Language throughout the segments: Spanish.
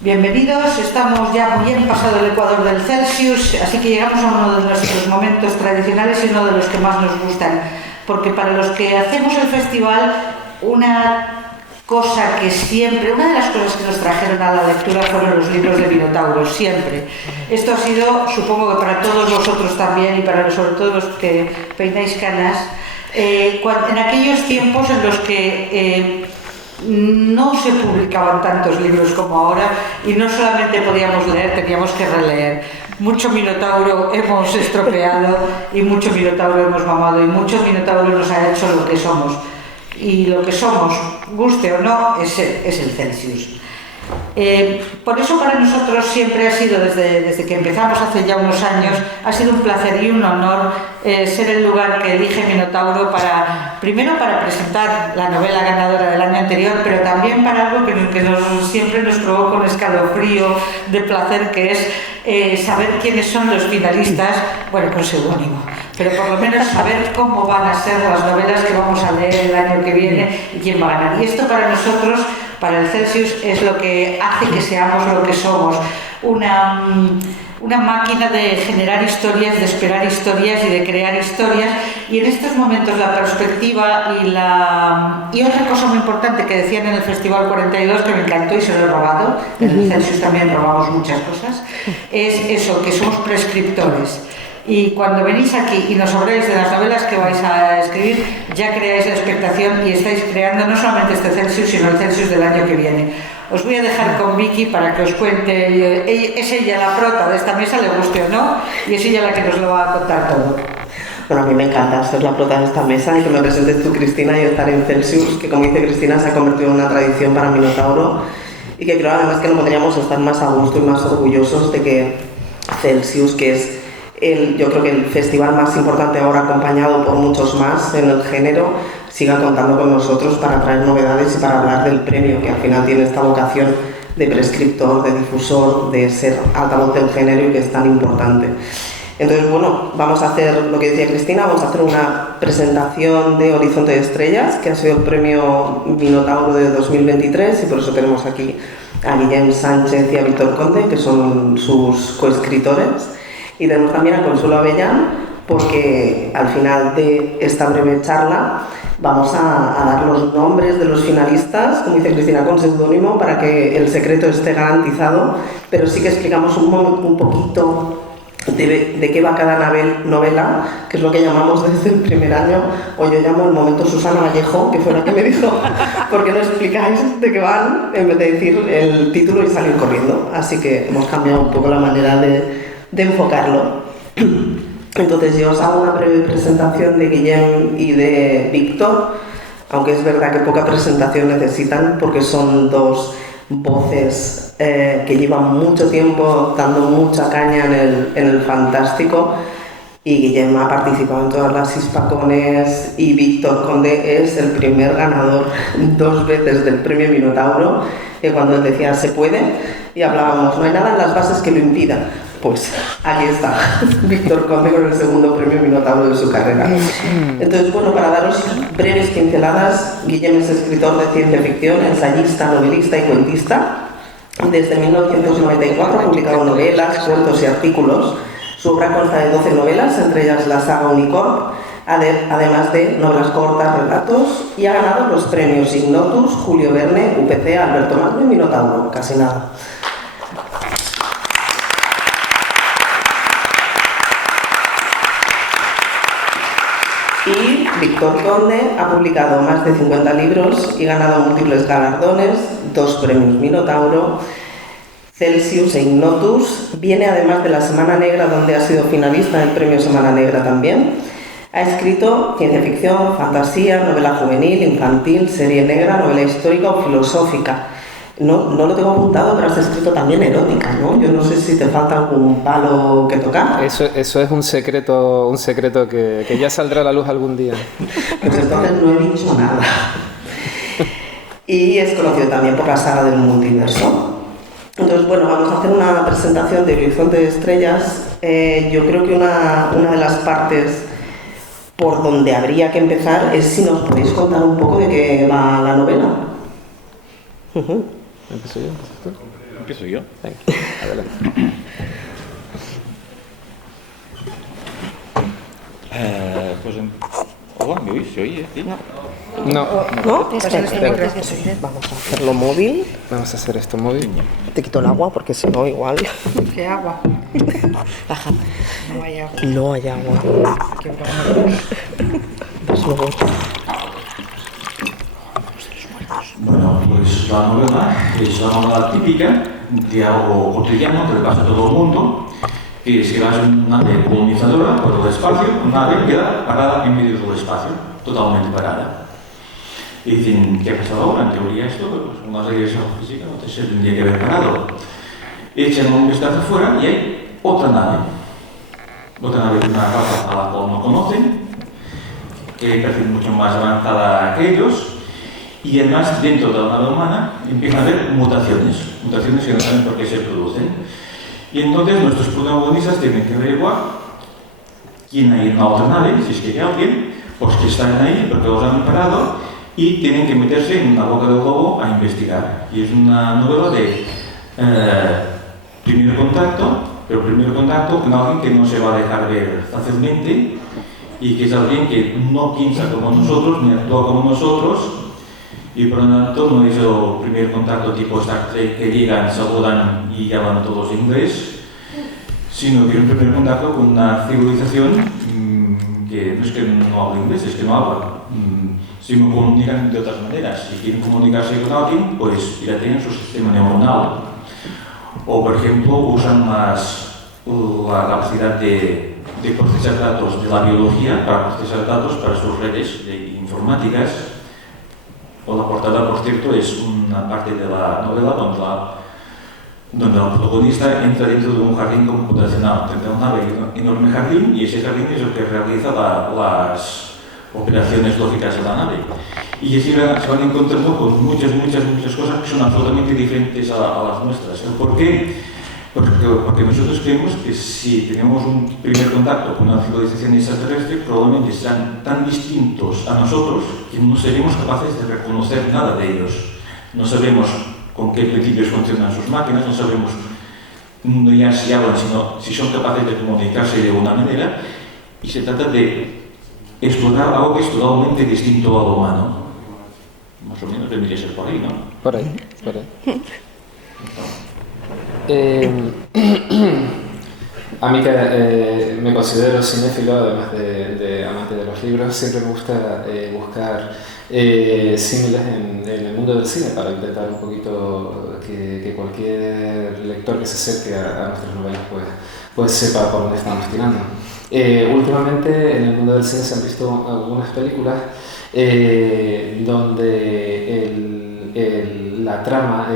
Bienvenidos, estamos ya muy bien pasado el ecuador del Celsius, así que llegamos a uno de nuestros momentos tradicionales y uno de los que más nos gustan, porque para los que hacemos el festival, una de las cosas que nos trajeron a la lectura fueron los libros de Minotauro, siempre. Esto ha sido, supongo que para todos vosotros también, y para sobre todo los que peináis canas, en aquellos tiempos en los que no se publicaban tantos libros como ahora y no solamente podíamos leer, teníamos que releer. Mucho Minotauro hemos estropeado y mucho Minotauro hemos mamado y mucho Minotauro nos ha hecho lo que somos. Y lo que somos, guste o no, es el Celsius. Por eso para nosotros siempre ha sido, desde que empezamos hace ya unos años, ha sido un placer y un honor ser el lugar que elige Minotauro primero para presentar la novela ganadora del año anterior, pero también para algo que siempre nos provoca un escalofrío de placer, que es saber quiénes son los finalistas, bueno, con seudónimo, pero por lo menos saber cómo van a ser las novelas que vamos a leer el año que viene y quién va a ganar. Y esto para nosotros, para el Celsius, es lo que hace que seamos lo que somos, una máquina de generar historias, de esperar historias y de crear historias. Y en estos momentos la perspectiva y otra cosa muy importante que decían en el Festival 42, que me encantó y se lo he robado, en el Celsius también robamos muchas cosas, es eso, que somos prescriptores. Y cuando venís aquí y nos habláis de las novelas que vais a escribir, ya creáis la expectación y estáis creando no solamente este Celsius, sino el Celsius del año que viene. Os voy a dejar con Vicky para que os cuente, es ella la prota de esta mesa, le guste o no, y es ella la que nos lo va a contar todo. Bueno, a mí me encanta ser la prota de esta mesa y que me presentes tú, Cristina, y estar en Celsius, que como dice Cristina, se ha convertido en una tradición para Minotauro, y que creo además que no podríamos estar más a gusto y más orgullosos de que Celsius, que es yo creo que el festival más importante ahora, acompañado por muchos más en el género, siga contando con nosotros para traer novedades y para hablar del premio, que al final tiene esta vocación de prescriptor, de difusor, de ser altavoz del género y que es tan importante. Entonces, bueno, vamos a hacer lo que decía Cristina, vamos a hacer una presentación de Horizonte de Estrellas, que ha sido el premio Minotauro de 2023, y por eso tenemos aquí a Guillem Sánchez y a Víctor Conde, que son sus coescritores. Y tenemos también a Consuelo Avellán, porque al final de esta breve charla vamos a dar los nombres de los finalistas, como dice Cristina, con seudónimo, para que el secreto esté garantizado, pero sí que explicamos un poquito de qué va cada novela, que es lo que llamamos desde el primer año, o yo llamo el momento Susana Vallejo, que fue la que me dijo, ¿por qué no explicáis de qué van? En vez de decir el título y salir corriendo. Así que hemos cambiado un poco la manera de enfocarlo. Entonces yo os hago una breve presentación de Guillem y de Víctor, aunque es verdad que poca presentación necesitan porque son dos voces que llevan mucho tiempo dando mucha caña en el fantástico, y Guillem ha participado en todas las Hispacones y Víctor Conde es el primer ganador 2 veces del premio Minotauro, que cuando él decía se puede y hablábamos no hay nada en las bases que lo impida. Pues aquí está, Víctor Conde con el segundo premio Minotauro de su carrera. Entonces, bueno, para daros breves pinceladas, Guillem es escritor de ciencia ficción, ensayista, novelista y cuentista. Desde 1994 ha publicado novelas, cuentos y artículos. Su obra consta de 12 novelas, entre ellas la saga Unicorp, además de novelas cortas, relatos, y ha ganado los premios Ignotus, Julio Verne, UPC, Alberto Magno y Minotauro, casi nada. Y Víctor Conde ha publicado más de 50 libros y ganado múltiples galardones, 2 premios Minotauro, Celsius e Ignotus. Viene además de la Semana Negra, donde ha sido finalista del premio Semana Negra también. Ha escrito ciencia ficción, fantasía, novela juvenil, infantil, serie negra, novela histórica o filosófica. No lo tengo apuntado, pero has escrito también erótica, ¿no? Yo no sé si te falta algún palo que tocar. Eso es un secreto que ya saldrá a la luz algún día. Pues entonces no he dicho nada. Y es conocido también por la saga del multiverso. Entonces, bueno, vamos a hacer una presentación de Horizonte de Estrellas. Yo creo que una de las partes por donde habría que empezar es si nos podéis contar un poco de qué va la novela. ¿Empiezo yo? empiezo yo. Venga, adelante. Hola, ¿me oís? ¿Se oye? ¿Sí? No, ¿No? Espera, Venga, vamos a hacerlo móvil. vamos a hacer esto móvil. Te quito el agua porque si no, igual. ¿Qué agua? Baja. No hay agua. No hay agua. Qué broma. Pues luego. Bueno, pues la novela es la novela típica de algo cotidiano que le pasa a todo el mundo, que es que vas en una nave colonizadora por el espacio, una nave queda parada en medio del espacio, totalmente parada. Y dicen, ¿qué ha pasado ahora? En teoría esto, pues una regresión física no se tendría que haber parado. Echan un vistazo afuera y hay otra nave de una raza a la cual no conocen, que parece mucho más avanzada que ellos. Y además, dentro de la nave humana empiezan a haber mutaciones que no saben por qué se producen. Y entonces nuestros protagonistas tienen que averiguar quién hay en la otra nave, si es que hay alguien, pues que están ahí porque los han parado y tienen que meterse en la boca del lobo a investigar. Y es una novela de primer contacto, pero primer contacto con alguien que no se va a dejar ver fácilmente y que es alguien que no piensa como nosotros ni actúa como nosotros. Y por lo tanto no es el primer contacto tipo Star Trek que llegan, saludan y hablan todos inglés, sino que es un primer contacto con una civilización que no es que no habla inglés, es que no habla, sino comunican de otras maneras. Si quieren comunicarse con alguien, pues piratean su sistema neuronal. O por ejemplo usan más la capacidad de procesar datos de la biología para procesar datos para sus redes informáticas. O la portada, por cierto, es una parte de la novela donde el protagonista entra dentro de un jardín computacional, dentro de un enorme jardín, y ese jardín es el que realiza las operaciones lógicas de la nave. Y así se van encontrando con muchas cosas que son absolutamente diferentes a las nuestras. ¿El por qué? Porque nosotros creemos que si tenemos un primer contacto con una civilización extraterrestre, probablemente sean tan distintos a nosotros que no seremos capaces de reconocer nada de ellos. No sabemos con qué principios funcionan sus máquinas, no sabemos no ya si hablan, sino si son capaces de comunicarse de una manera, y se trata de explorar algo que es totalmente distinto a lo humano. Más o menos debería ser por ahí, ¿no? Por ahí, por ahí. A mí que me considero cinéfilo, además de amante de los libros, siempre me gusta buscar símiles en el mundo del cine para intentar un poquito que cualquier lector que se acerque a nuestras novelas pues sepa por dónde estamos tirando. Últimamente en el mundo del cine se han visto algunas películas donde la trama,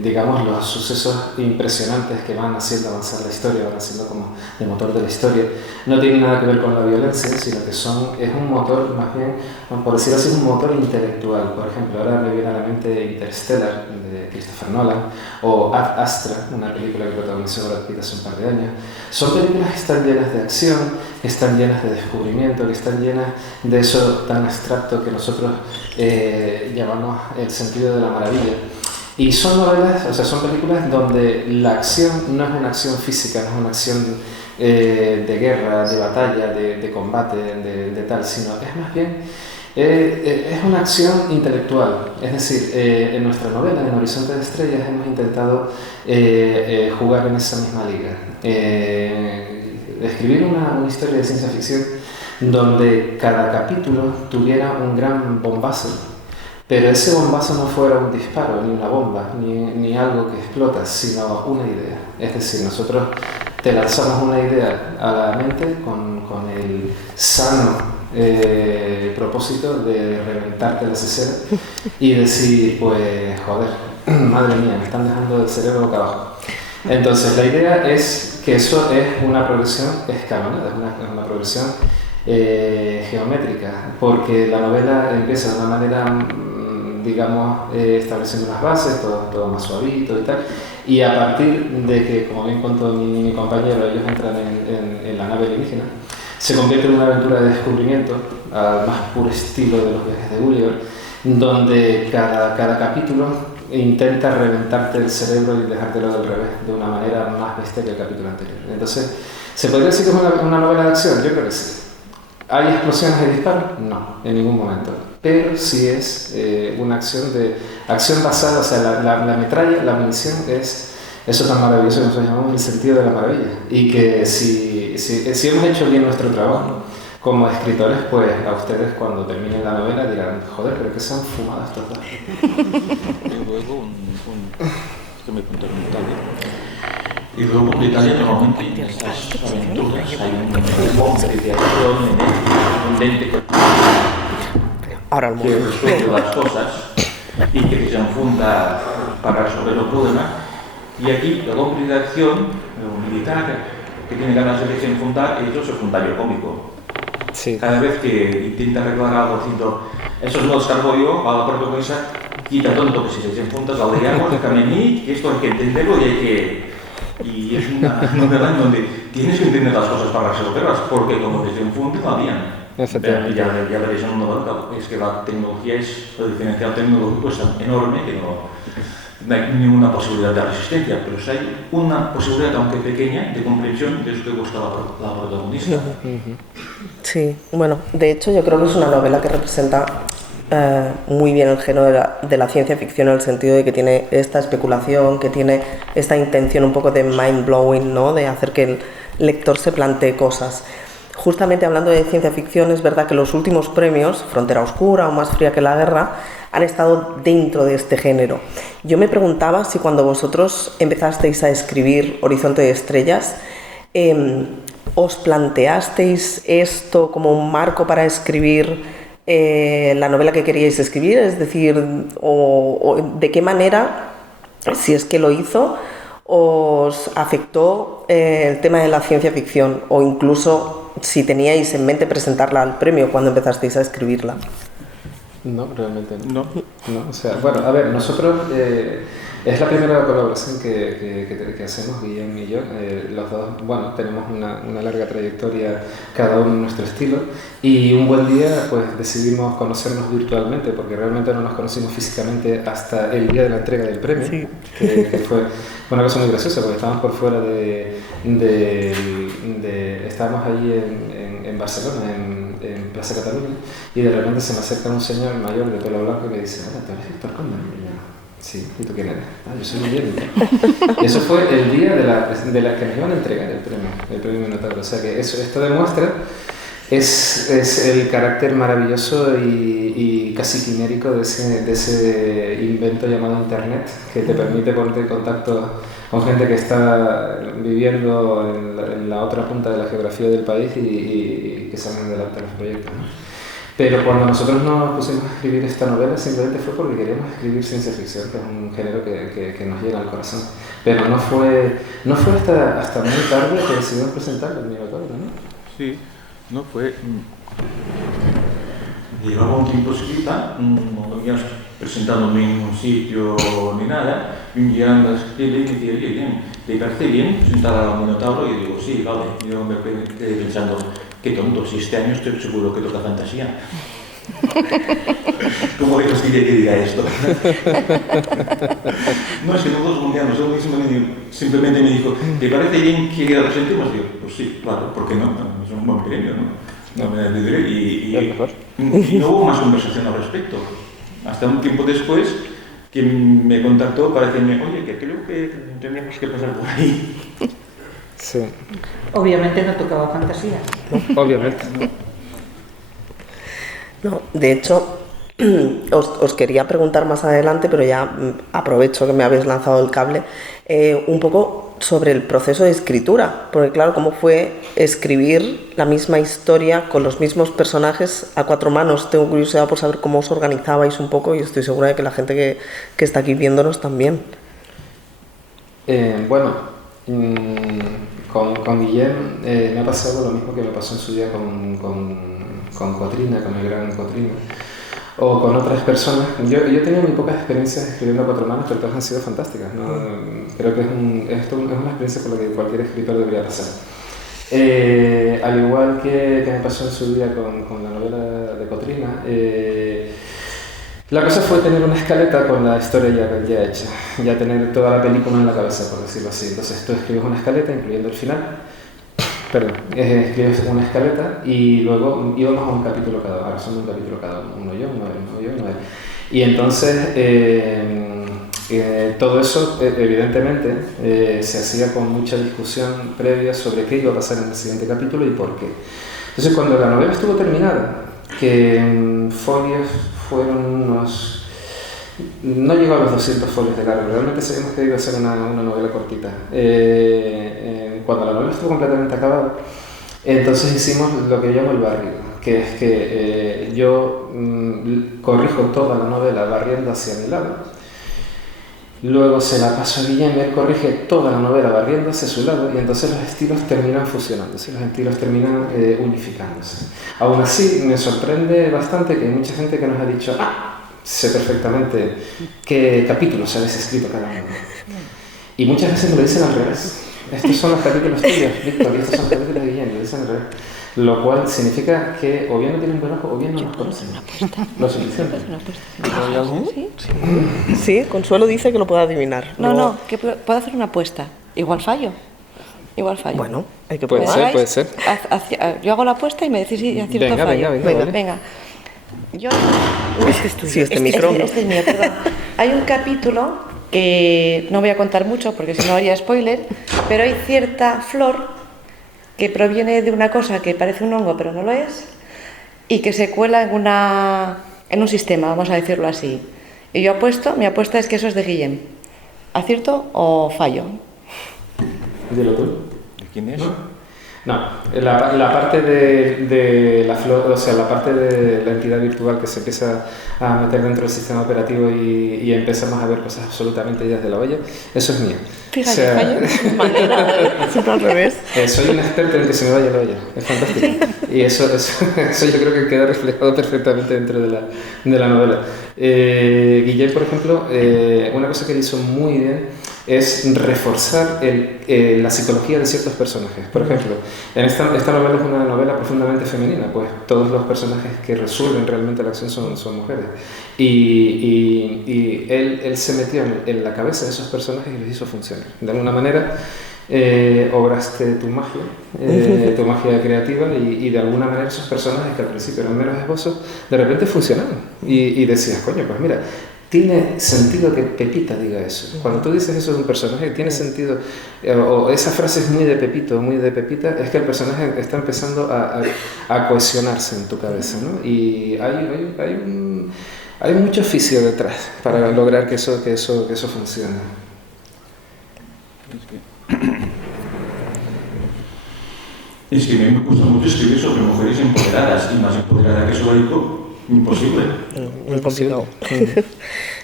digamos, los sucesos impresionantes que van haciendo avanzar la historia, van haciendo como el motor de la historia, no tienen nada que ver con la violencia, sino que es un motor, más bien, por decirlo así, es un motor intelectual. Por ejemplo, ahora me viene a la mente Interstellar, de Christopher Nolan, o Ad Astra, una película que protagonizó Brad Pitt hace un par de años. Son películas que están llenas de acción, que están llenas de descubrimiento, que están llenas de eso tan abstracto que nosotros llamamos el sentido de la maravilla. Y son novelas, o sea, son películas donde la acción no es una acción física, no es una acción de guerra, de batalla, de combate, de tal, sino es más bien es una acción intelectual. Es decir, en nuestra novela, en Horizonte de Estrellas, hemos intentado jugar en esa misma liga. Escribir una historia de ciencia ficción donde cada capítulo tuviera un gran bombazo, pero ese bombazo no fuera un disparo, ni una bomba, ni algo que explota, sino una idea. Es decir, nosotros te lanzamos una idea a la mente con el sano propósito de reventarte la cesera y decir, pues, joder, madre mía, me están dejando el cerebro boca abajo. Entonces, la idea es que eso es una progresión escalonada, es una progresión geométrica, porque la novela empieza de una manera, digamos, estableciendo unas bases, todo más suavito y tal, y a partir de que, como bien contó mi compañero, ellos entran en la nave alienígena, se convierte en una aventura de descubrimiento al más puro estilo de los viajes de Gulliver, donde cada capítulo intenta reventarte el cerebro y dejártelo del revés, de una manera más bestia que el capítulo anterior. Entonces, ¿se podría decir que es una novela de acción? Yo creo que sí. ¿Hay explosiones de disparos? No, en ningún momento. Pero sí es una acción basada, o sea, la metralla, la munición es eso tan maravilloso que nosotros llamamos el sentido de la maravilla. Y que si hemos hecho bien nuestro trabajo como escritores, pues a ustedes cuando terminen la novela dirán, joder, pero que se han fumado estos dos. Y luego que me contaron en Italia. Y luego en Italia normalmente en estas aventuras hay un hombre de acción en el que Ahora el que resuelve las cosas y que se enfunda para resolver los problemas. Y aquí el hombre de acción, el militar, que tiene ganas de desenfundar, es el secundario cómico. Sí. Cada vez que intenta arreglar algo diciendo, eso no lo descargo yo, a la protagonista, quita tonto que si se desenfunda, saldríamos, déjame a mí, que esto hay que entenderlo y hay que... Y es una novela en donde tienes que entender las cosas para resolverlas, porque como desenfunde, no habían. Efectivamente. Ya veréis en un novela, es que la tecnología el diferencial tecnológico es tan enorme que no hay ninguna posibilidad de resistencia, pero si hay una posibilidad, aunque pequeña, de comprensión de eso que busca la protagonista. Sí, bueno, de hecho yo creo que es una novela que representa muy bien el género de la ciencia ficción, en el sentido de que tiene esta especulación, que tiene esta intención un poco de mind-blowing, ¿no? De hacer que el lector se plantee cosas. Justamente hablando de ciencia ficción, es verdad que los últimos premios, Frontera Oscura o Más fría que la guerra, han estado dentro de este género. Yo me preguntaba si cuando vosotros empezasteis a escribir Horizonte de Estrellas, ¿os planteasteis esto como un marco para escribir la novela que queríais escribir? Es decir, o ¿de qué manera, si es que lo hizo, os afectó el tema de la ciencia ficción? O incluso si teníais en mente presentarla al premio cuando empezasteis a escribirla. No, realmente no. No, o sea, bueno, a ver, nosotros es la primera colaboración que hacemos, Guillem y yo. Los dos, bueno, tenemos una larga trayectoria, cada uno en nuestro estilo, y un buen día pues decidimos conocernos virtualmente, porque realmente no nos conocimos físicamente hasta el día de la entrega del premio, sí. que fue una cosa muy graciosa, porque estábamos por fuera estábamos allí en Barcelona, en Plaza Cataluña, y de repente se me acerca un señor mayor de pelo blanco que me dice, hola, ¿tú eres Víctor Conde? Y yo, sí, ¿y tú quién eres? Yo soy Guillermo. Y eso fue el día de la que nos iban a entregar el premio Minotauro. O sea que esto demuestra es el carácter maravilloso y casi quimérico de ese invento llamado Internet, que te permite ponerte en contacto con gente que está viviendo en la otra punta de la geografía del país y que salen adelante los proyectos, ¿no? Pero cuando nosotros nos pusimos a escribir esta novela, simplemente fue porque queríamos escribir ciencia ficción, que es un género que nos llega al corazón. Pero no fue hasta muy tarde que decidimos presentarlo en Minotauro, ¿no? Sí, no fue... Llevaba un tiempo escrita, no habías presentándome en un sitio ni nada, y un día andas y me decía, oye, bien, ¿te parece bien presentar a Minotauro? Y digo, sí, vale. Y yo me quedé pensando, qué tonto, si este año estoy seguro que toca fantasía. ¿Cómo le fastidia que diga esto? No, es que no todos mundiales, él mismo simplemente me dijo, ¿te parece bien que la presentemos? Digo, pues sí, claro, ¿por qué no? Es un buen premio, ¿no? No me diré, y no hubo más conversación al respecto. Hasta un tiempo después, que me contactó para decirme, oye, que creo que tenemos que pasar por ahí. Sí. Obviamente no tocaba fantasía. No, obviamente. No, de hecho, os quería preguntar más adelante, pero ya aprovecho que me habéis lanzado el cable, un poco sobre el proceso de escritura, porque claro, cómo fue escribir la misma historia con los mismos personajes a cuatro manos. Tengo curiosidad por saber cómo os organizabais un poco, y estoy segura de que la gente que está aquí viéndonos también. Bueno, con Guillem me ha pasado lo mismo que me pasó en su día con Cotrina, con el gran Cotrina, o con otras personas. Yo he tenido muy pocas experiencias escribiendo a cuatro manos, pero todas han sido fantásticas, ¿no? Creo que esto es una experiencia por la que cualquier escritor debería pasar. Al igual que me pasó en su día con la novela de Cotrina, La cosa fue tener una escaleta con la historia ya hecha, ya tener toda la película en la cabeza, por decirlo así. Entonces tú escribes una escaleta, incluyendo el final, escribes una escaleta y luego íbamos a un capítulo cada uno, ahora son un capítulo cada uno, uno yo, uno él. Y entonces todo eso evidentemente se hacía con mucha discusión previa sobre qué iba a pasar en el siguiente capítulo y por qué. Entonces cuando la novela estuvo terminada, que en folios fueron unos... no llegó a los 200 folios de largo, realmente sabíamos que iba a ser una novela cortita. Cuando la novela estuvo completamente acabada, entonces hicimos lo que yo llamo el barrido, que es que yo corrijo toda la novela barriendo hacia mi lado, luego se la paso a Guillem, él corrige toda la novela barriendo hacia su lado y entonces los estilos terminan fusionándose, los estilos terminan unificándose. Aún así, me sorprende bastante que hay mucha gente que nos ha dicho sé perfectamente qué capítulos habéis escrito cada uno. Y muchas veces me lo dicen al revés. Estos son los capítulos tuyos, Víctor, y estos son los capítulos de Guillem, lo dicen al revés. Lo cual significa que o bien no tienen buen ojo o bien no nos conocen. Lo suficiente. ¿Hay algo? Sí, Consuelo dice que lo puede adivinar. No, que puedo hacer una apuesta. Igual fallo. Bueno, hay que Puede probar. ser. Yo hago la apuesta y me decís si acierto o fallo. Venga. Yo... Este es tuyo. Sí, este micro. Este es mío, perdón. Hay un capítulo que no voy a contar mucho porque si no haría spoiler, pero hay cierta flor que proviene de una cosa que parece un hongo pero no lo es y que se cuela en un sistema, vamos a decirlo así. Y mi apuesta es que eso es de Guillem. ¿Acierto o fallo? Dilo tú. ¿De quién es? No, la parte de la flor, o sea, la parte de la entidad virtual que se empieza a meter dentro del sistema operativo y empezamos a ver cosas absolutamente idas de la olla, eso es mío. Fíjate, o sea, fallo. Siempre al revés. Soy un experto en que se me vaya la olla, es fantástico. Y eso yo creo que queda reflejado perfectamente dentro de la novela. Guillem, por ejemplo, una cosa que hizo muy bien es reforzar la psicología de ciertos personajes. Por ejemplo, en esta novela es una novela profundamente femenina, pues todos los personajes que resuelven realmente la acción son mujeres. Y él se metió en la cabeza de esos personajes y los hizo funcionar. De alguna manera obraste tu magia creativa y de alguna manera esos personajes que al principio eran meros esbozos, de repente funcionaban. Y decías, coño, pues mira, tiene sentido que Pepita diga eso. Cuando tú dices eso de un personaje, tiene sentido, o esa frase es muy de Pepito, muy de Pepita, es que el personaje está empezando a cohesionarse en tu cabeza, ¿no? Y hay mucho oficio detrás para lograr que eso funcione. Es que a mí me gusta mucho escribir sobre mujeres empoderadas y más empoderada que Soleico. Imposible. Muy complicado.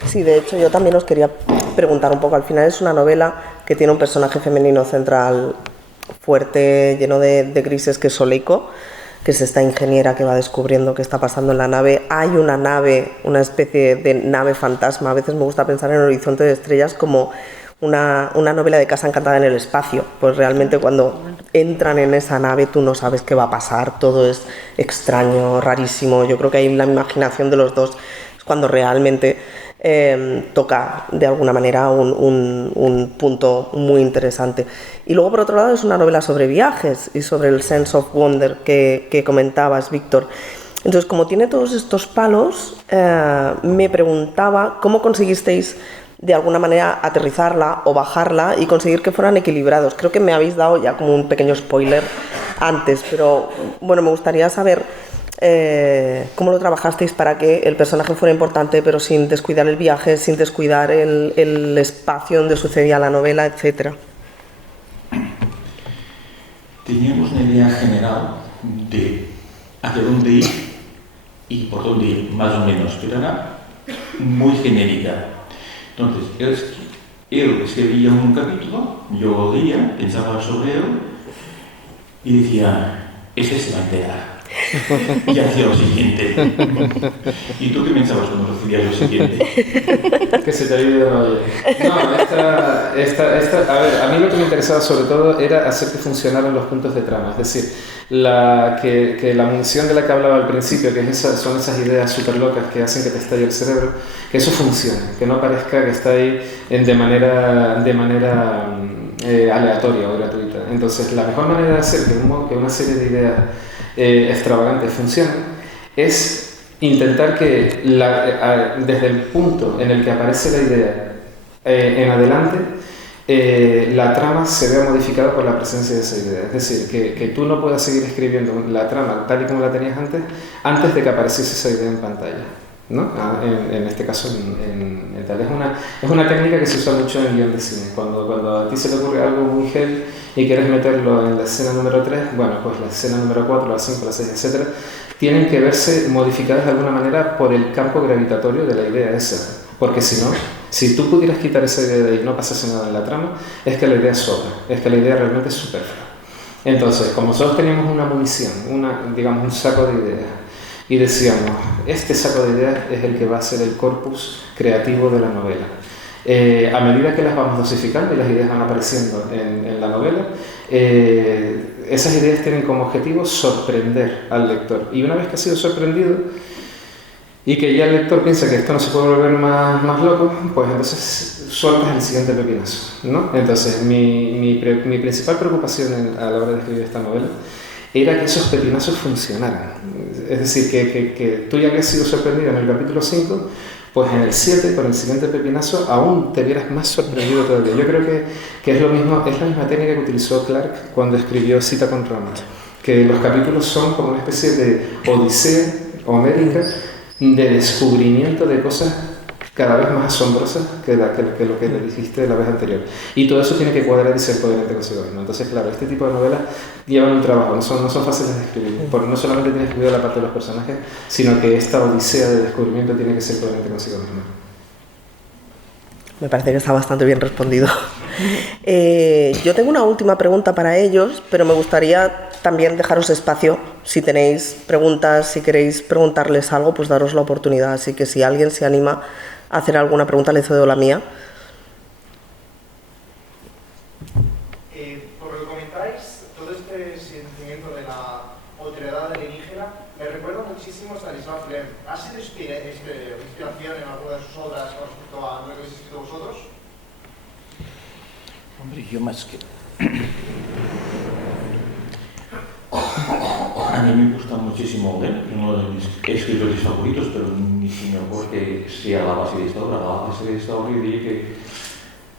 Sí, de hecho yo también os quería preguntar un poco. Al final es una novela que tiene un personaje femenino central fuerte, lleno de grises, que es Soleico, que es esta ingeniera que va descubriendo qué está pasando en la nave. Hay una nave, una especie de nave fantasma. A veces me gusta pensar en Horizonte de Estrellas como una novela de Casa Encantada en el espacio. Pues realmente cuando entran en esa nave tú no sabes qué va a pasar, todo es extraño, rarísimo. Yo creo que ahí la imaginación de los dos es cuando realmente toca de alguna manera un punto muy interesante. Y luego por otro lado es una novela sobre viajes y sobre el sense of wonder que comentabas, Víctor. Entonces, como tiene todos estos palos, me preguntaba cómo conseguisteis de alguna manera aterrizarla o bajarla y conseguir que fueran equilibrados. Creo que me habéis dado ya como un pequeño spoiler antes, pero bueno, me gustaría saber cómo lo trabajasteis para que el personaje fuera importante, pero sin descuidar el viaje, sin descuidar el espacio donde sucedía la novela, etc. Teníamos una idea general de hacia dónde ir y por dónde ir, más o menos, pero era muy genérica. Entonces, él escribía un capítulo, yo lo leía, pensaba sobre él y decía, este se va a enterar. Y hacía lo siguiente. ¿Y tú qué pensabas cuando recibías lo siguiente? Que se te ayude a oír. No, a ver, a mí lo que me interesaba sobre todo era hacer que funcionaran los puntos de trama, es decir, que la munición de la que hablaba al principio, son esas ideas súper locas que hacen que te estalle el cerebro, que eso funcione, que no parezca que está ahí de manera aleatoria o gratuita. Entonces, la mejor manera de hacer que una serie de ideas extravagantes funcionen es intentar que desde el punto en el que aparece la idea en adelante, la trama se vea modificada por la presencia de esa idea. Es decir, que tú no puedas seguir escribiendo la trama tal y como la tenías antes de que apareciese esa idea en pantalla, ¿no? En este caso en tal. Es una técnica que se usa mucho en guión de cine. Cuando a ti se te ocurre algo muy heavy y quieres meterlo en la escena número 3, bueno, pues la escena número 4, la 5, la 6, etc., tienen que verse modificadas de alguna manera por el campo gravitatorio de la idea esa. Porque si no, si tú pudieras quitar esa idea de ahí y no pasase nada en la trama, es que la idea sobra, es que la idea realmente es superflua. Entonces, como nosotros teníamos una munición, digamos un saco de ideas, y decíamos, este saco de ideas es el que va a ser el corpus creativo de la novela. A medida que las vamos dosificando y las ideas van apareciendo en la novela, esas ideas tienen como objetivo sorprender al lector. Y una vez que ha sido sorprendido y que ya el lector piensa que esto no se puede volver más loco, pues entonces sueltas el siguiente pepinazo, ¿no? Entonces mi principal preocupación a la hora de escribir esta novela era que esos pepinazos funcionaran. Es decir, que tú ya habías sido sorprendido en el capítulo 5, pues en el 7, con el siguiente pepinazo, aún te vieras más sorprendido todavía. Yo creo que es la misma técnica que utilizó Clarke cuando escribió Cita con Roma, que los capítulos son como una especie de odisea homérica de descubrimiento de cosas cada vez más asombrosas que lo que le dijiste la vez anterior. Y todo eso tiene que cuadrar y ser coherente consigo mismo. Entonces, claro, este tipo de novelas llevan un trabajo, no son fáciles de escribir, porque no solamente tienes que cuidar la parte de los personajes, sino que esta odisea de descubrimiento tiene que ser coherente consigo misma. Me parece que está bastante bien respondido. Yo tengo una última pregunta para ellos, pero me gustaría también dejaros espacio. Si tenéis preguntas, si queréis preguntarles algo, pues daros la oportunidad. Así que si alguien se anima a hacer alguna pregunta, le cedo la mía. Por lo que comentáis, todo este sentimiento de la otredad alienígena me recuerda muchísimo a Stanisław Lem. ¿Ha sido inspiración en alguna de sus obras con respecto a lo que habéis escrito vosotros? Hombre, yo más que... A mí me gusta muchísimo Lem, uno de mis escritores favoritos, pero ni si me ocurre que sea la base de esta obra. La base de esta obra yo diría que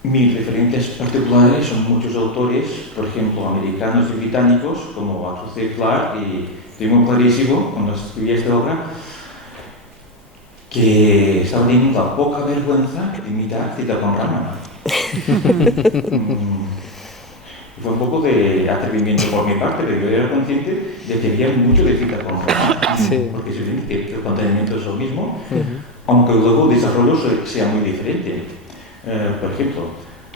mis referentes particulares son muchos autores, por ejemplo, americanos y británicos, como Arthur C. Clarke, y tengo clarísimo, cuando escribí esta obra, que estaba teniendo la poca vergüenza de imitar Cita con Rama. Fue un poco de atrevimiento por mi parte, pero yo era consciente de que había mucho de Cita con Rama, sí. Porque es evidente que el contenimiento es lo mismo, aunque luego el desarrollo sea muy diferente. Por ejemplo,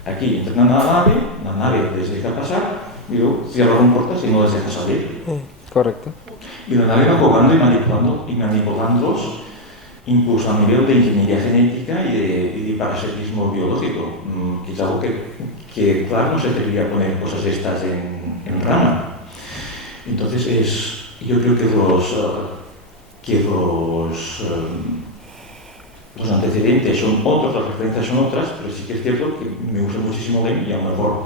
aquí entran a la nave les deja pasar, yo cierro las puertas y no les deja salir. Correcto. Y la nave va jugando y manipulándolos, incluso a nivel de ingeniería genética y de parasitismo biológico, que es algo que claro, no se debería poner cosas de estas en Rama. Entonces, yo creo que los antecedentes son otros, las referencias son otras, pero sí que es cierto que me gusta muchísimo Lem y a lo mejor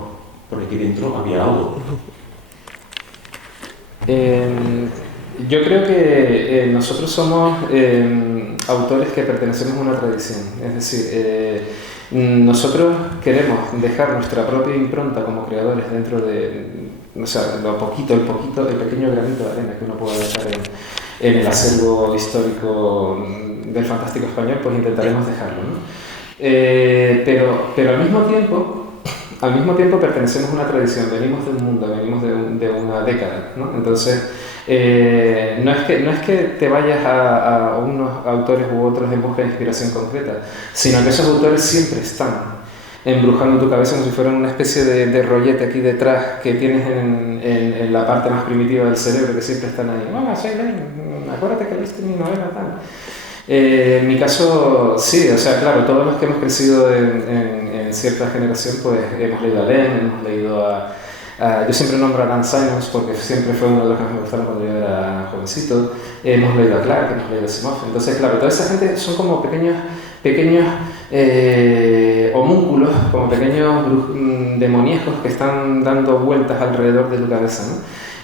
por aquí dentro había algo. Yo creo que nosotros somos autores que pertenecemos a una tradición, es decir, nosotros queremos dejar nuestra propia impronta como creadores dentro de, o sea, el pequeño granito de arena que uno puede dejar en el acervo histórico del fantástico español, pues intentaremos dejarlo, ¿no? Pero al mismo tiempo pertenecemos a una tradición, venimos de un mundo, venimos de una década, ¿no? Entonces, no es que te vayas a unos autores u otros en busca de inspiración concreta, sino que esos autores siempre están. embrujando tu cabeza como si fuera una especie de rollete aquí detrás que tienes en la parte más primitiva del cerebro, que siempre están ahí. Bueno, soy Lenin, acuérdate que leíste mi novela, tal. En mi caso, sí, o sea, claro, todos los que hemos crecido en cierta generación, pues hemos leído a Len, hemos leído yo siempre nombro a Dan Simons porque siempre fue uno de los que me gustaron cuando yo era jovencito. Hemos leído a Clark, hemos leído a Asimov. Entonces, claro, toda esa gente son como pequeños homúnculos, como pequeños demoníacos que están dando vueltas alrededor de tu cabeza, ¿no?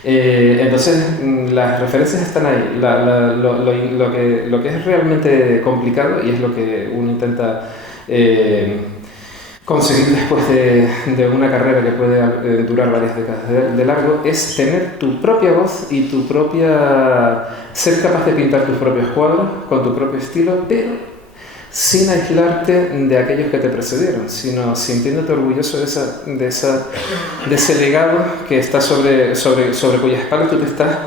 Entonces, las referencias están ahí. Lo que es realmente complicado, y es lo que uno intenta conseguir después de una carrera que puede durar varias décadas de largo, es tener tu propia voz y ser capaz de pintar tus propios cuadros con tu propio estilo, pero sin aislarte de aquellos que te precedieron, sino sintiéndote orgulloso de ese legado que está sobre cuya espalda tú te estás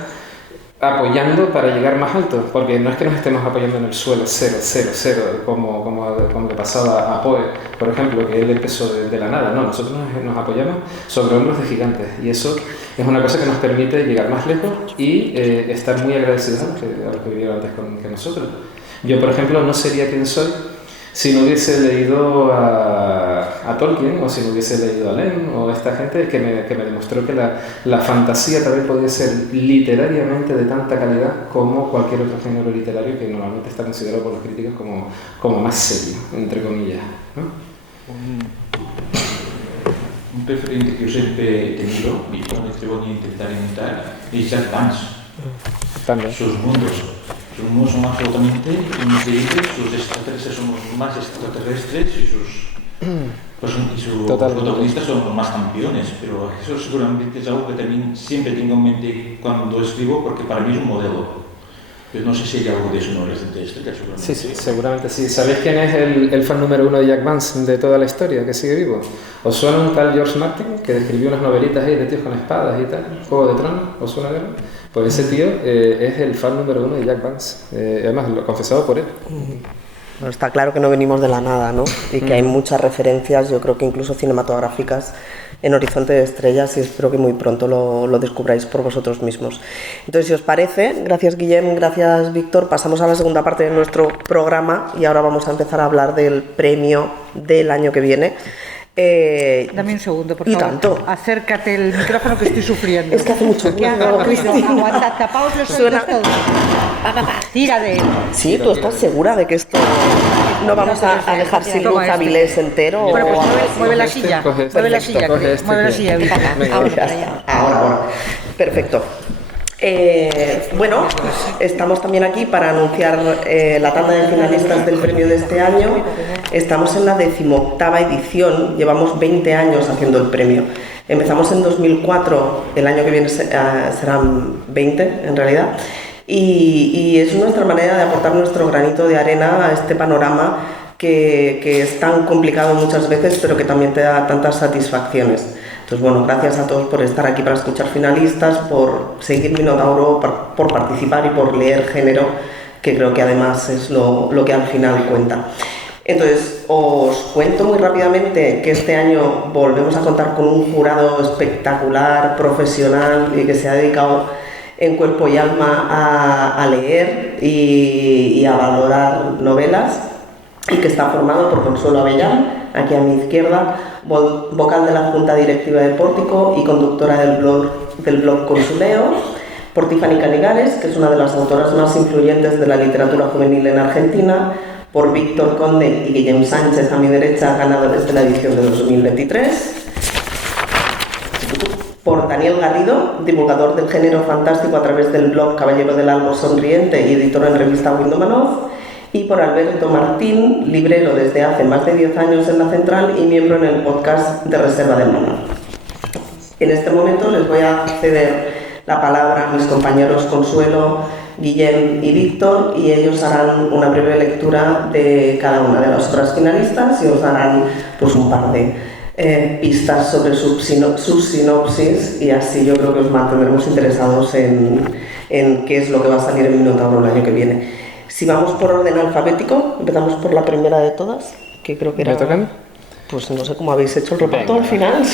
apoyando para llegar más alto, porque no es que nos estemos apoyando en el suelo 0, 0, 0, como le pasaba a Poe, por ejemplo, que él empezó de la nada. No, nosotros nos apoyamos sobre hombros de gigantes, y eso es una cosa que nos permite llegar más lejos y estar muy agradecidos a los que vivieron antes que nosotros. Yo, por ejemplo, no sería quien soy si no hubiese leído a Tolkien, o si no hubiese leído a Len, o esta gente que me demostró que la fantasía también podía ser literariamente de tanta calidad como cualquier otro género literario que normalmente está considerado por los críticos como más serio, entre comillas, ¿no? Un referente que yo siempre he tenido, y con este voy a intentar imitar, es Jack Vance. También. Sus mundos son absolutamente increíbles, sus extraterrestres son más extraterrestres y sus protagonistas son los más campeones, pero eso seguramente es algo que también siempre tengo en mente cuando escribo, porque para mí es un modelo. Pero no sé si hay algo de eso en Horas de Estrella, seguramente. Sí, seguramente sí. ¿Sabéis quién es el fan número 1 de Jack Vance de toda la historia, que sigue vivo? ¿Os suena un tal George Martin, que escribió unas novelitas ahí de tíos con espadas y tal? ¿Juego de Tronos? ¿Os suena de él? Pues ese tío es el fan número 1 de Jack Vance. Además, lo confesado por él. Bueno, está claro que no venimos de la nada, ¿no? Y que hay muchas referencias, yo creo que incluso cinematográficas, en Horizonte de Estrellas, y espero que muy pronto lo descubráis por vosotros mismos. Entonces, si os parece, gracias Guillem, gracias Víctor, pasamos a la segunda parte de nuestro programa y ahora vamos a empezar a hablar del premio del año que viene. Dame un segundo, por y favor. tanto. Acércate el micrófono que estoy sufriendo. Es que hace mucho Que haga ruido, ruido. Cristina. Aguanta, tapaos los Suena- oídos todos. Tira de él. Sí, ¿tú estás segura de que esto no vamos a dejar sin luz a Vilés entero? Bueno, pues o algo mueve la Coge este, silla. coge este. Mueve la Perfecto, silla. coge este Mueve la que- silla, Víctor. Ya está. Ahora. Perfecto. Bueno, estamos también aquí para anunciar la tanda de finalistas del premio de este año. Estamos en la 18ª edición, llevamos 20 años haciendo el premio. Empezamos en 2004, el año que viene serán 20 en realidad, y es nuestra manera de aportar nuestro granito de arena a este panorama que es tan complicado muchas veces, pero que también te da tantas satisfacciones. Entonces, bueno, gracias a todos por estar aquí para escuchar finalistas, por seguir Minotauro, por participar y por leer género, que creo que además es lo que al final cuenta. Entonces, os cuento muy rápidamente que este año volvemos a contar con un jurado espectacular, profesional y que se ha dedicado en cuerpo y alma a leer y a valorar novelas, y que está formado por Consuelo Avellán, aquí a mi izquierda, vocal de la Junta Directiva de Pórtico y conductora del blog Consuleo, por Tiffany Canigares, que es una de las autoras más influyentes de la literatura juvenil en Argentina, por Víctor Conde y Guillem Sánchez, a mi derecha, ganadores de la edición de 2023, por Daniel Garrido, divulgador del género fantástico a través del blog Caballero del Albo Sonriente y editor en revista Windomanov, y por Alberto Martín, librero desde hace más de 10 años en La Central y miembro en el podcast de Reserva del Mono. En este momento les voy a ceder la palabra a mis compañeros Consuelo, Guillem y Víctor, y ellos harán una breve lectura de cada una de las obras finalistas y os darán pues un par de pistas sobre sus sinopsis, y así yo creo que os mantendremos interesados en qué es lo que va a salir en Minotauro el año que viene. Si vamos por orden alfabético, empezamos por la primera de todas, que creo que era... ¿Me tocan? Pues no sé cómo habéis hecho el reparto al final.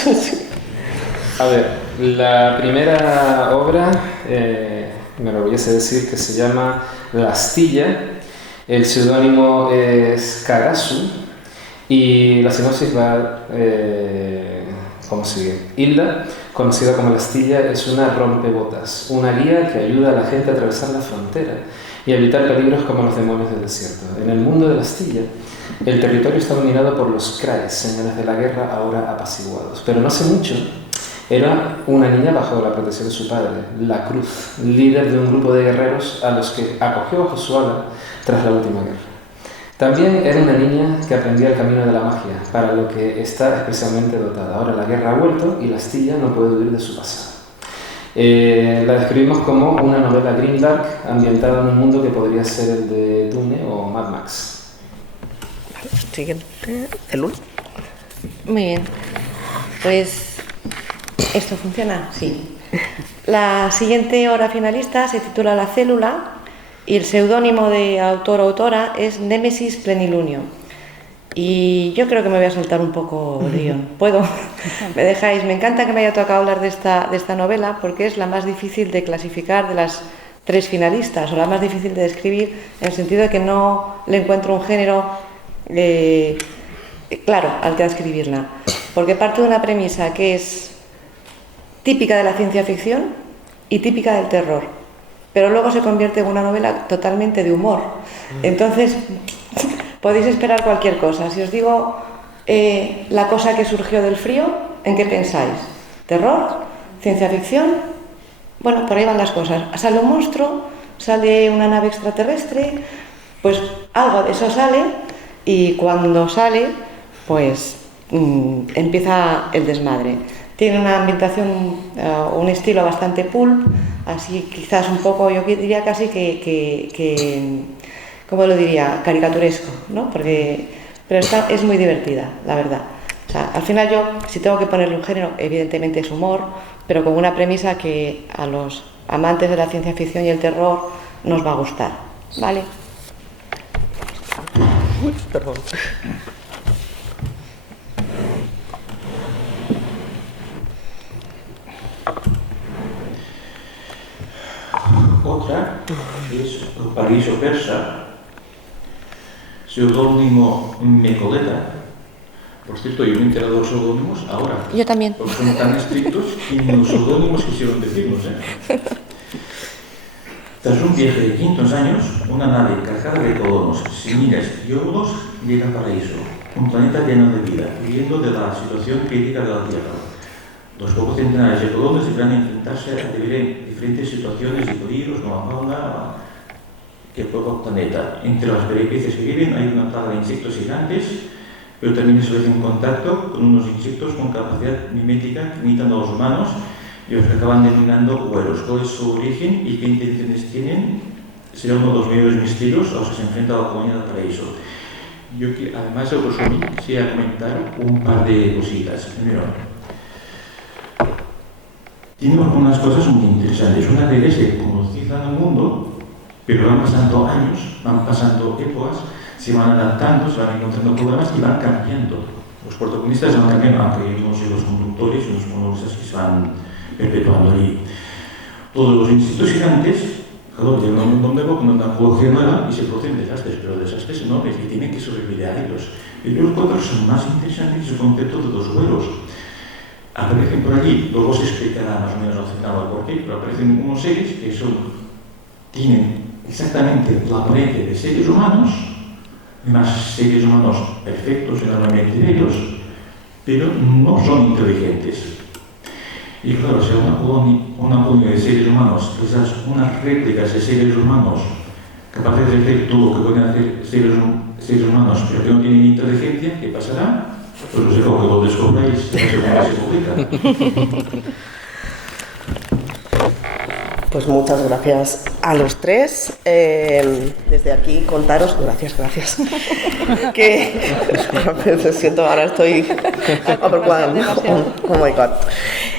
A ver, la primera obra, me enorgullece decir que se llama La Astilla, el seudónimo es Karasu y la sinopsis va como sigue. Hilda, conocida como La Astilla, es una rompebotas, una guía que ayuda a la gente a atravesar la frontera y a evitar peligros como los demonios del desierto. En el mundo de La Astilla, el territorio está dominado por los Kraes, señores de la guerra ahora apaciguados, pero no hace mucho era una niña bajo la protección de su padre, La Cruz, líder de un grupo de guerreros a los que acogió bajo su ala tras la última guerra. También era una niña que aprendía el camino de la magia, para lo que está especialmente dotada. Ahora la guerra ha vuelto y La Astilla no puede huir de su pasado. La describimos como una novela grimdark ambientada en un mundo que podría ser el de Dune o Mad Max. Siguiente, Elul. Muy bien. Pues, ¿esto funciona? Sí. La siguiente obra finalista se titula La Célula y el seudónimo de autor o autora es Némesis Plenilunio. Y yo creo que me voy a saltar un poco el guión. ¿Puedo? ¿Me dejáis? Me encanta que me haya tocado hablar de esta novela porque es la más difícil de clasificar de las 3 finalistas, o la más difícil de describir, en el sentido de que no le encuentro un género claro al que escribirla. Porque parte de una premisa que es típica de la ciencia ficción y típica del terror, pero luego se convierte en una novela totalmente de humor. Entonces, podéis esperar cualquier cosa. Si os digo La cosa que surgió del frío, ¿en qué pensáis? ¿Terror? ¿Ciencia ficción? Bueno, por ahí van las cosas. Sale un monstruo, sale una nave extraterrestre, pues algo de eso sale, y cuando sale, pues empieza el desmadre. Tiene una ambientación, un estilo bastante pulp, así quizás un poco, yo diría casi que ¿cómo lo diría? Caricaturesco, ¿no? Pero es muy divertida, la verdad. O sea, al final yo, si tengo que ponerle un género, evidentemente es humor, pero con una premisa que a los amantes de la ciencia ficción y el terror nos va a gustar, ¿vale? Uy, perdón. Otra es El paraíso persa, seudónimo Mecoleta. Por cierto, yo me he enterado de los seudónimos ahora. Yo también. Porque son tan estrictos y ni los seudónimos quisieron decirnos. Tras un viaje de 500 años, una nave cargada de colonos, semillas y óvulos llega al paraíso, un planeta lleno de vida, huyendo de la situación crítica de la Tierra. Los pocos centenares de colonos deberán enfrentarse a diferentes situaciones y peligros con la fauna que provoca el planeta. Entre las peripecias que viven hay una plaga de insectos gigantes, pero también se en contacto con unos insectos con capacidad mimética que imitan a los humanos y los que acaban denominando güeros. ¿Cuál es su origen y qué intenciones tienen? Será uno de los mayores misterios a los que se enfrenta la comunidad del paraíso. Yo, además de resumir, quisiera comentar un par de cositas. Primero, tiene algunas cosas muy interesantes. Una de ellas es que conocida en el mundo, pero van pasando años, van pasando épocas, se van adaptando, se van encontrando problemas y van cambiando. Los protagonistas van cambiando, aunque hay unos hilos conductores y unos monolistas que se van perpetuando. Y todos los insectos gigantes, claro, llegan a un mundo nuevo con una ecología nueva y se producen desastres, pero desastres enormes y tienen que sobrevivir a ellos. Y los cuadros son más interesantes el concepto de los güeros. Aparecen por allí, luego se explicará más o menos al final el porqué, pero aparecen unos seres que tienen exactamente la apariencia de seres humanos, además seres humanos perfectos enormemente bellos, pero no son inteligentes. Y claro, si una colonia de seres humanos, quizás unas réplicas de seres humanos capaces de hacer todo lo que pueden hacer seres humanos, pero que no tienen inteligencia, ¿qué pasará? Pues no sé cómo que lo descubráis, no sé cómo se publica. Pues muchas gracias a los tres. Desde aquí contaros, gracias, que me siento, ahora estoy overwhelmed. Oh my God.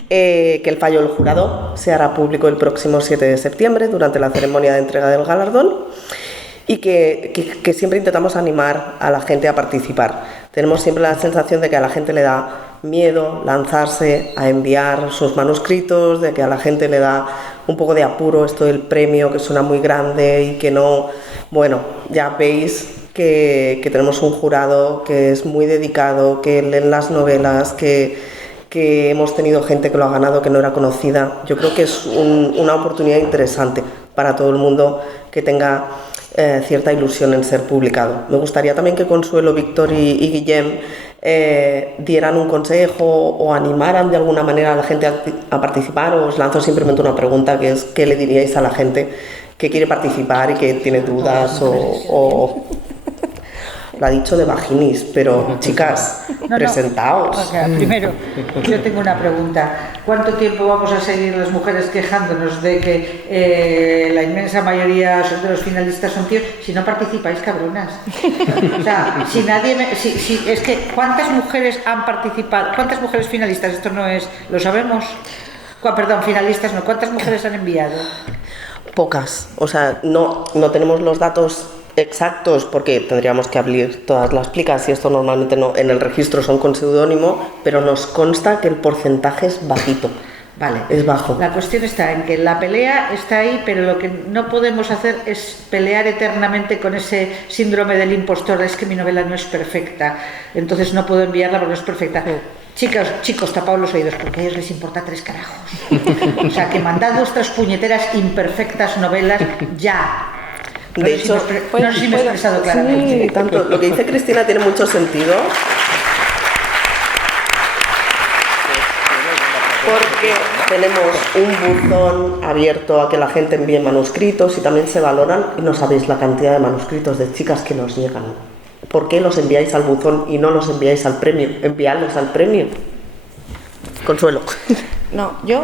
Que el fallo del jurado se hará público el próximo 7 de septiembre durante la ceremonia de entrega del galardón y que siempre intentamos animar a la gente a participar. tenemos siempre la sensación de que a la gente le da miedo lanzarse a enviar sus manuscritos, de que a la gente le da un poco de apuro esto del premio, que suena muy grande y que no... Bueno, ya veis que tenemos un jurado que es muy dedicado, que leen las novelas, que hemos tenido gente que lo ha ganado que no era conocida. Yo creo que es una oportunidad interesante para todo el mundo que tenga cierta ilusión en ser publicado. Me gustaría también que Consuelo, Víctor y Guillem dieran un consejo o animaran de alguna manera a la gente a participar. Os lanzo simplemente una pregunta, que es ¿qué le diríais a la gente que quiere participar y que tiene dudas o lo ha dicho de vaginis, pero chicas, presentaos. O sea, primero, yo tengo una pregunta. ¿Cuánto tiempo vamos a seguir las mujeres quejándonos de que la inmensa mayoría de los finalistas son tíos? Si no participáis, cabronas. O sea, si nadie... es que ¿cuántas mujeres han participado? ¿Cuántas mujeres finalistas? Esto no es... ¿Lo sabemos? Perdón, finalistas no. ¿Cuántas mujeres han enviado? Pocas. O sea, no tenemos los datos exactos porque tendríamos que abrir todas las plicas y esto normalmente no, en el registro son con seudónimo, pero nos consta que el porcentaje es bajito. Vale, es bajo. La cuestión está en que la pelea está ahí, pero lo que no podemos hacer es pelear eternamente con ese síndrome del impostor. Es que mi novela no es perfecta, entonces no puedo enviarla porque no es perfecta. Chicos, tapaos los oídos porque a ellos les importa 3 carajos. O sea, que mandad vuestras puñeteras imperfectas novelas ya. De hecho, no sé si me he expresado claramente. Sí, tanto. Lo que dice Cristina tiene mucho sentido. Porque tenemos un buzón abierto a que la gente envíe manuscritos y también se valoran, y no sabéis la cantidad de manuscritos de chicas que nos llegan. ¿Por qué los enviáis al buzón y no los enviáis al premio? Enviadlos al premio. Consuelo. No, yo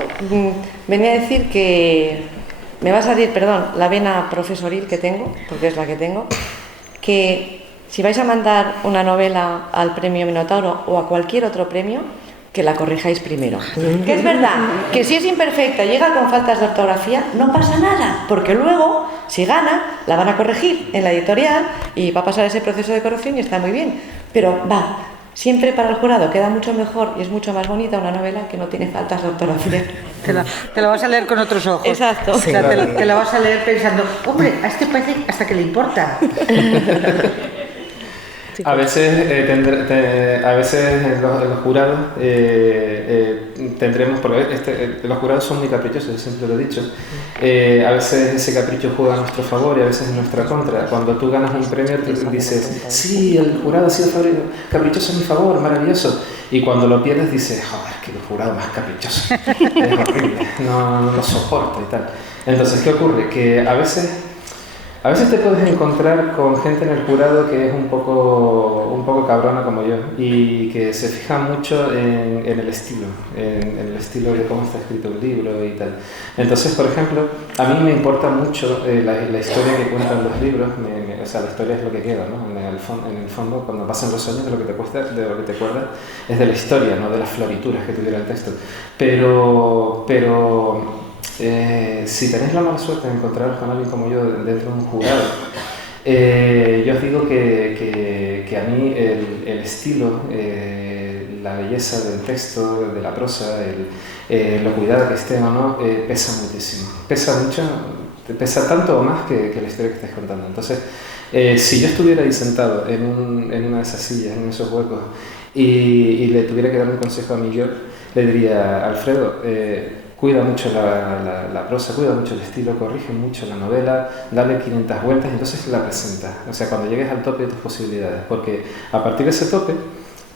venía a decir que me va a salir, la vena profesoril que tengo, porque es la que tengo, que si vais a mandar una novela al premio Minotauro o a cualquier otro premio, que la corrijáis primero. Que es verdad, que si es imperfecta, llega con faltas de ortografía, no pasa nada, porque luego, si gana, la van a corregir en la editorial y va a pasar ese proceso de corrección y está muy bien. Pero siempre para el jurado queda mucho mejor y es mucho más bonita una novela que no tiene faltas de ortografía. Te la vas a leer con otros ojos. Exacto. O sea, te la vas a leer pensando, hombre, a este parece hasta que le importa. A veces, en los jurados tendremos, porque los jurados son muy caprichosos, yo siempre lo he dicho, a veces ese capricho juega a nuestro favor y a veces en nuestra contra. Cuando tú ganas un premio dices, sí, el jurado ha sido caprichoso a mi favor, maravilloso, y cuando lo pierdes dices, joder, que el jurado más caprichoso, es horrible, no lo soporto y tal. Entonces, ¿qué ocurre? Que a veces te puedes encontrar con gente en el jurado que es un poco cabrona como yo y que se fija mucho en el estilo, en el estilo de cómo está escrito un libro y tal. Entonces, por ejemplo, a mí me importa mucho la historia que cuentan los libros, o sea, la historia es lo que queda, ¿no? En el fondo, cuando pasan los años, de lo que te acuerdas es de la historia, no de las florituras que tuviera el texto. Pero si tenéis la mala suerte de encontraros con alguien como yo dentro de un jurado, yo os digo que a mí el estilo, la belleza del texto, de la prosa, lo cuidado que esté o no, pesa muchísimo. Pesa mucho, pesa tanto o más que la historia que estáis contando. Entonces, si yo estuviera ahí sentado en una de esas sillas, en esos huecos, y le tuviera que dar un consejo a mí, yo le diría, Alfredo, cuida mucho la prosa, cuida mucho el estilo, corrige mucho la novela, dale 500 vueltas y entonces la presenta. O sea, cuando llegues al tope de tus posibilidades, porque a partir de ese tope,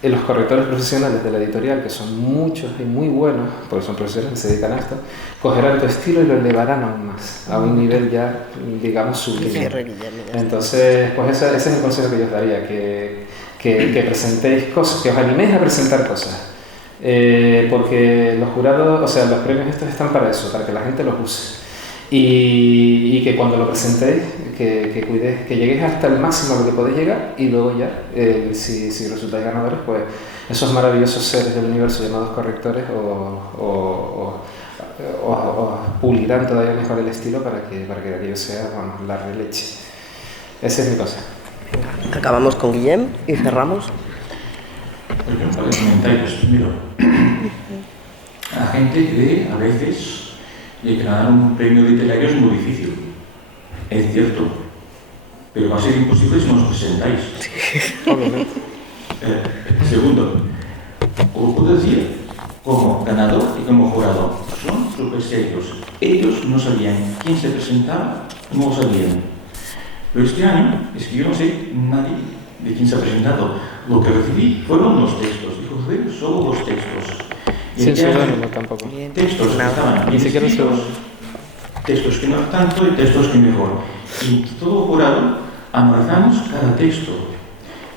los correctores profesionales de la editorial, que son muchos y muy buenos, porque son profesionales que se dedican a esto, cogerán tu estilo y lo elevarán aún más, a un nivel ya, digamos, sublime. Entonces, pues ese es el consejo que yo os daría, que presentéis cosas, que os animéis a presentar cosas. Porque los jurados, o sea, los premios estos están para eso, para que la gente los use y que cuando lo presentéis que cuidéis, que lleguéis hasta el máximo a lo que podéis llegar y luego ya, si resultáis ganadores, pues esos maravillosos seres del universo llamados correctores os pulirán todavía mejor el estilo para que aquello sea, bueno, la releche. Esa es mi cosa. Acabamos con Guillem y cerramos. Porque un par de comentarios. Primero, la gente cree a veces que ganar un premio literario es muy difícil. Es cierto, pero va a ser imposible si no os presentáis. Obviamente. Segundo, os puedo decir, como ganador y como jurado, son súper serios. Ellos no sabían quién se presentaba, no lo sabían. Pero este año, es que yo no sé nadie de quién se ha presentado. Lo que recibí fueron los textos. Dijo, joder, solo los textos. Y Sin el que hay seudónimo tampoco. textos que estaban Ni siquiera un escritos, seudónimo. textos que no tanto y textos que mejor. Y todo jurado analizamos cada texto.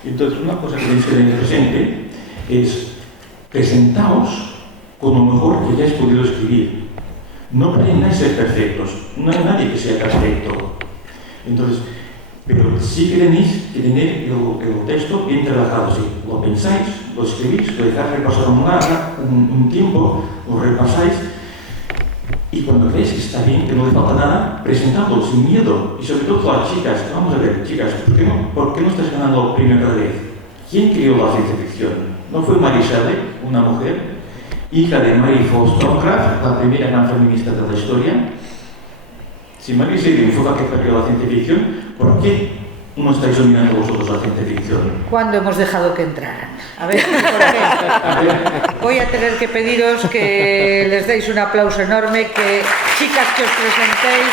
Entonces, una cosa que tenéis que tener presente es presentaos con lo mejor que hayáis podido escribir. No pretendáis ser perfectos, no hay nadie que sea perfecto. Entonces, pero sí que tenéis que tener el texto bien trabajado. Si lo pensáis, lo escribís, lo dejáis repasar un tiempo, lo repasáis y cuando veáis que está bien, que no le falta nada, presentadlo sin miedo. Y sobre todo a las chicas, vamos a ver, chicas, ¿por qué no estás ganando el premio cada vez? ¿Quién creó la ciencia ficción? ¿No fue Mary Shelley, una mujer, hija de Mary Wollstonecraft, la primera gran feminista de la historia? Si Mary Shelley fue la que creó la ciencia ficción, ¿por qué no estáis dominando vosotros la ciencia ficción? ¿Cuándo hemos dejado que entraran? A ver, ¿por qué? Voy a tener que pediros que les deis un aplauso enorme, que chicas que os presentéis,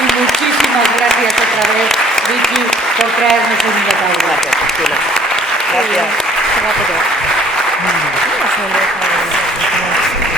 y muchísimas gracias otra vez, Vicky, por traernos un Minotauro. Gracias, Cristina. Gracias. Gracias.